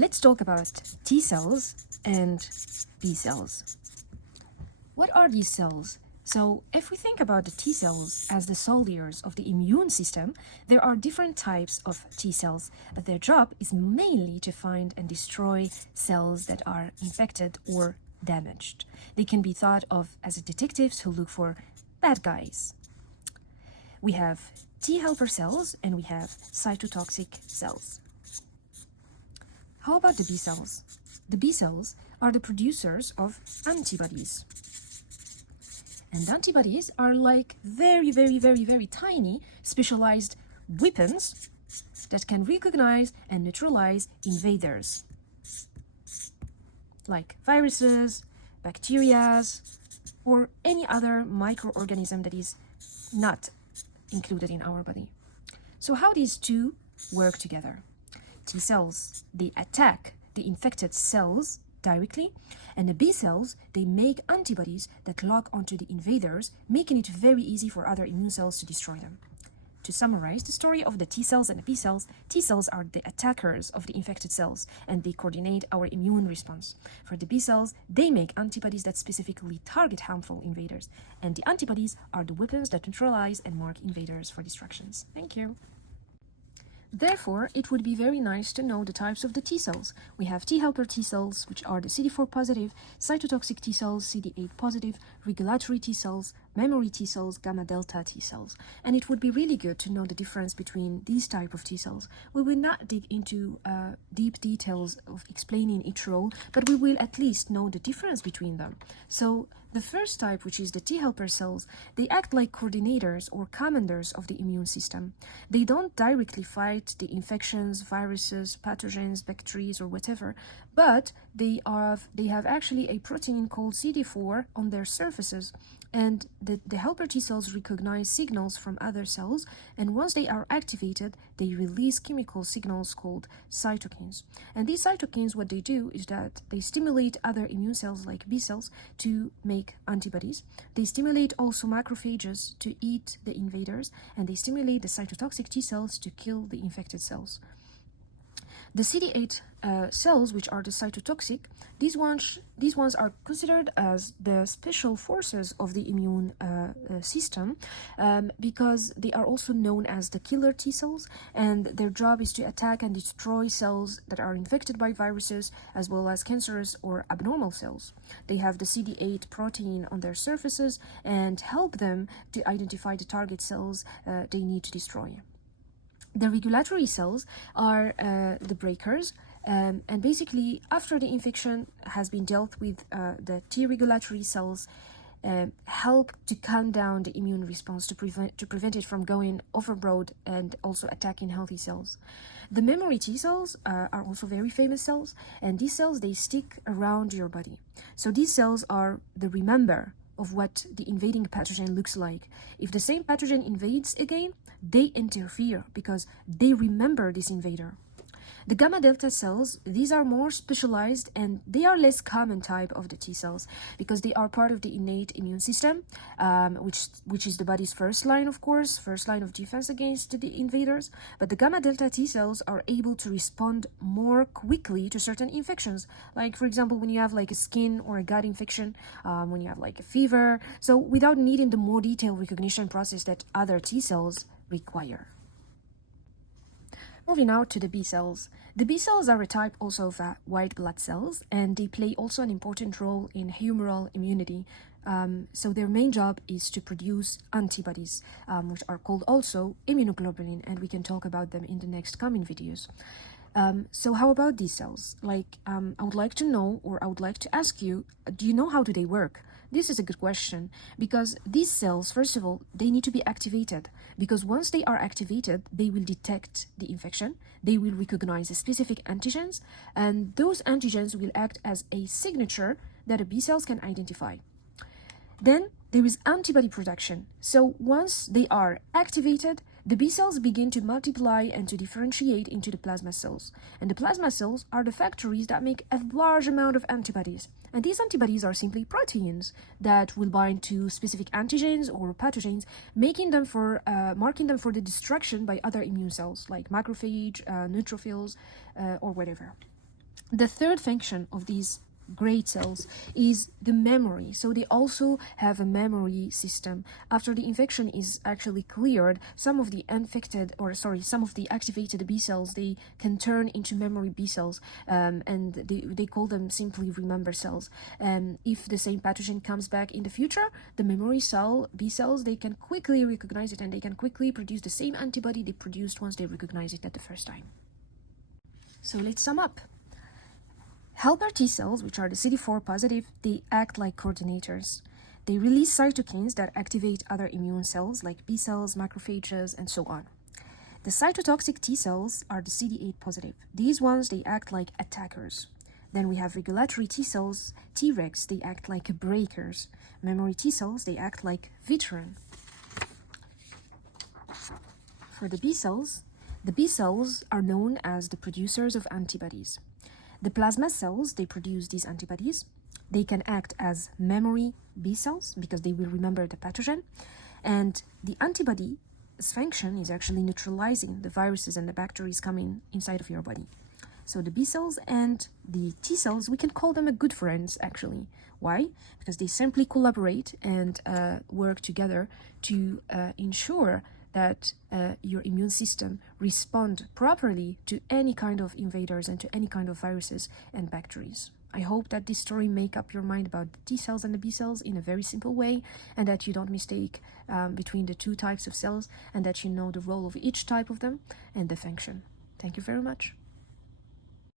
Let's talk about T cells and B cells. What are these cells? So if we think about the T cells as the soldiers of the immune system, there are different types of T cells, but their job is mainly to find and destroy cells that are infected or damaged. They can be thought of as detectives who look for bad guys. We have T helper cells and we have cytotoxic cells. How about the B cells? The B cells are the producers of antibodies. And antibodies are like very tiny specialized weapons that can recognize and neutralize invaders, like viruses, bacteria, or any other microorganism that is not included in our body. So how these two work together? T cells, they attack the infected cells directly, and the B cells, they make antibodies that lock onto the invaders, making it very easy for other immune cells to destroy them. To summarize the story of the T cells and the B cells, T cells are the attackers of the infected cells, and they coordinate our immune response. For the B cells, they make antibodies that specifically target harmful invaders, and the antibodies are the weapons that neutralize and mark invaders for destructions. Thank you. Therefore, it would be very nice to know the types of the T cells. We have T helper T cells, which are the CD4 positive, cytotoxic T cells, CD8 positive, regulatory T cells, memory T cells, gamma delta T cells. And it would be really good to know the difference between these type of T cells. We will not dig into deep details of explaining each role, but we will at least know the difference between them. So the first type, which is the T helper cells, they act like coordinators or commanders of the immune system. They don't directly fight the infections, viruses, pathogens, bacteria, or whatever, but they have actually a protein called CD4 on their surfaces. And the helper T cells recognize signals from other cells, and once they are activated, they release chemical signals called cytokines. And these cytokines, what they do is that they stimulate other immune cells like B cells to make antibodies. They stimulate also macrophages to eat the invaders, and they stimulate the cytotoxic T cells to kill the infected cells. The CD8 cells, which are the cytotoxic, these ones are considered as the special forces of the immune system because they are also known as the killer T cells, and their job is to attack and destroy cells that are infected by viruses as well as cancerous or abnormal cells. They have the CD8 protein on their surfaces and help them to identify the target cells they need to destroy. The regulatory cells are the breakers, and basically after the infection has been dealt with, the T regulatory cells help to calm down the immune response to prevent it from going overboard and also attacking healthy cells. The memory T cells are also very famous cells, and these cells, they stick around your body. So these cells are the remember of what the invading pathogen looks like. If the same pathogen invades again, they interfere because they remember this invader. The gamma delta cells, these are more specialized and they are less common type of the T cells because they are part of the innate immune system, which is the body's first line, of course, first line of defense against the invaders. But the gamma delta T cells are able to respond more quickly to certain infections. Like, for example, when you have like a skin or a gut infection, when you have like a fever. So without needing the more detailed recognition process that other T cells require. Moving now to the B cells. The B cells are a type also of white blood cells, and they play also an important role in humoral immunity. So their main job is to produce antibodies, which are called also immunoglobulin, and we can talk about them in the next coming videos. So how about these cells? I would like to know, or I would like to ask you, do you know how do they work? This is a good question because these cells, first of all, they need to be activated because once they are activated, they will detect the infection, they will recognize the specific antigens, and those antigens will act as a signature that the B cells can identify. Then there is antibody production. So once they are activated, the B cells begin to multiply and to differentiate into the plasma cells. And the plasma cells are the factories that make a large amount of antibodies. And these antibodies are simply proteins that will bind to specific antigens or pathogens, marking them for the destruction by other immune cells like macrophage, neutrophils, or whatever. The third function of these great cells is the memory. So they also have a memory system. After the infection is actually cleared, some of the activated B cells, they can turn into memory B cells, and they call them simply remember cells. If the same pathogen comes back in the future, the memory cell B cells, they can quickly recognize it, and they can quickly produce the same antibody they produced once they recognize it at the first time. So let's sum up. Helper T cells, which are the CD4 positive, they act like coordinators. They release cytokines that activate other immune cells like B cells, macrophages, and so on. The cytotoxic T cells are the CD8 positive. These ones, they act like attackers. Then we have regulatory T cells, Tregs, they act like breakers. Memory T cells, they act like veteran. For the B cells are known as the producers of antibodies. The plasma cells, they produce these antibodies. They can act as memory B cells because they will remember the pathogen. And the antibody's function is actually neutralizing the viruses and the bacteria coming inside of your body. So the B cells and the T cells, we can call them good friends, actually. Why? Because they simply collaborate and work together to ensure that your immune system respond properly to any kind of invaders and to any kind of viruses and bacteria. I hope that this story make up your mind about the T cells and the B cells in a very simple way, and that you don't mistake between the two types of cells, and that you know the role of each type of them and the function. Thank you very much.